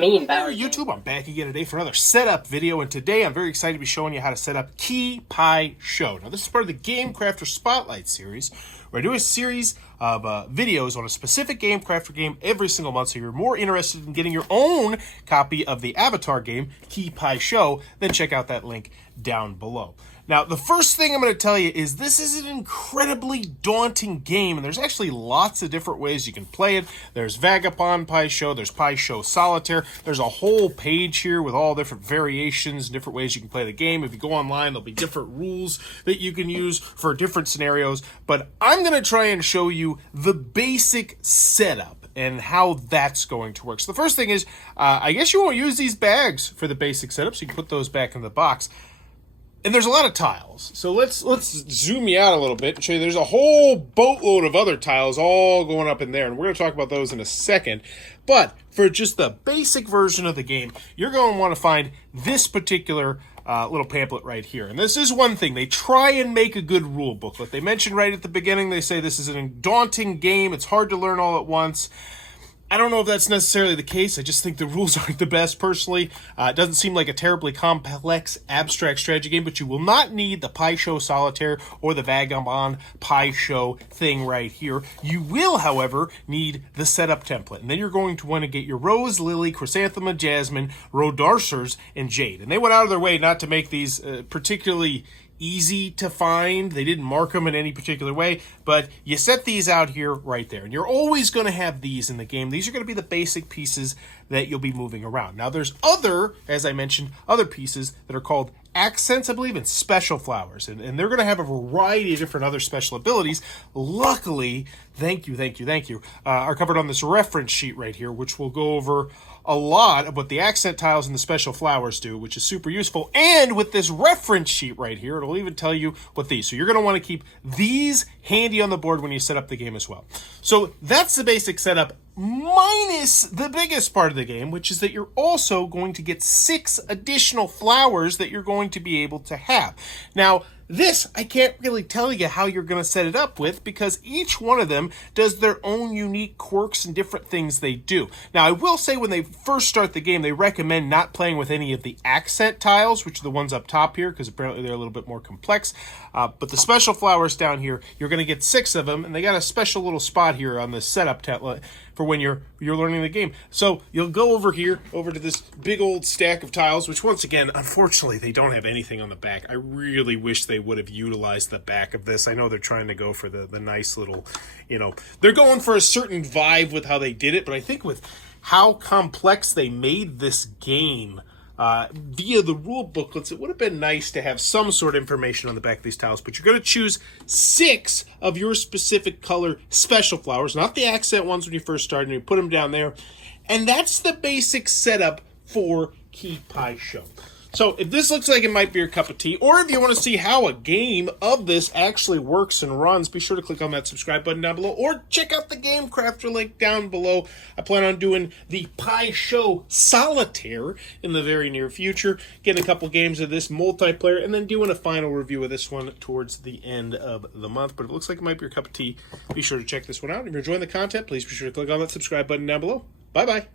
mean power Hey YouTube, I'm back again today for another setup video, and today I'm very excited to be showing you how to set up Pai Sho. Now this is part of the Game Crafter Spotlight series, where I do a series of videos on a specific Game Crafter game every single month, so you're more interested in getting your own copy of the Avatar game, Pai Sho, then check out that link down below. Now, the first thing I'm going to tell you is this is an incredibly daunting game, and there's actually lots of different ways you can play it. There's Vagabond Pai Sho, there's Pai Sho Solitaire. There's a whole page here with all different variations, different ways you can play the game. If you go online, there'll be different rules that you can use for different scenarios, but I'm going to try and show you the basic setup and how that's going to work. So the first thing is, I guess you won't use these bags for the basic setup, so you can put those back in the box. And there's a lot of tiles, so let's zoom you out a little bit and show you there's a whole boatload of other tiles all going up in there, and we're going to talk about those in a second. But for just the basic version of the game, you're going to want to find this particular little pamphlet right here. And this is one thing. They try and make a good rule booklet. They mentioned right at the beginning, they say this is a daunting game. It's hard to learn all at once. I don't know if that's necessarily the case. I just think the rules aren't the best, personally. It doesn't seem like a terribly complex, abstract strategy game, but you will not need the Pai Sho Solitaire or the Vagabond Pai Sho thing right here. You will, however, need the setup template, and then you're going to want to get your Rose, Lily, Chrysanthemum, Jasmine, Rodarcers, and Jade. And they went out of their way not to make these particularly easy to find. They didn't mark them in any particular way, but you set these out here right there. And you're always going to have these in the game. These are going to be the basic pieces that you'll be moving around. Now there's other, as I mentioned, other pieces that are called accents, I believe, and special flowers. And they're going to have a variety of different other special abilities. Luckily, thank you, are covered on this reference sheet right here, which will go over a lot of what the accent tiles and the special flowers do, which is super useful. And with this reference sheet right here, it'll even tell you what these. So you're going to want to keep these handy on the board when you set up the game as well. So that's the basic setup, minus the biggest part of the game, which is that you're also going to get 6 additional flowers that you're going to be able to have. Now, this, I can't really tell you how you're going to set it up with, because each one of them does their own unique quirks and different things they do. Now, I will say when they first start the game, they recommend not playing with any of the accent tiles, which are the ones up top here, because apparently they're a little bit more complex. But the special flowers down here, you're going to get 6 of them, and they got a special little spot here on the setup template for when you're learning the game. So you'll go over here, over to this big old stack of tiles, which once again, unfortunately, they don't have anything on the back. I really wish they would have utilized the back of this. I know they're trying to go for the nice little, they're going for a certain vibe with how they did it, but I think with how complex they made this game via the rule booklets, it would have been nice to have some sort of information on the back of these tiles. But you're going to choose 6 of your specific color special flowers, not the accent ones when you first start, and you put them down there. And that's the basic setup for Pai Sho. So if this looks like it might be your cup of tea, or if you want to see how a game of this actually works and runs, be sure to click on that subscribe button down below, or check out the Game Crafter link down below. I plan on doing the Pai Sho Solitaire in the very near future, getting a couple games of this multiplayer, and then doing a final review of this one towards the end of the month. But if it looks like it might be your cup of tea, be sure to check this one out. If you're enjoying the content, please be sure to click on that subscribe button down below. Bye-bye.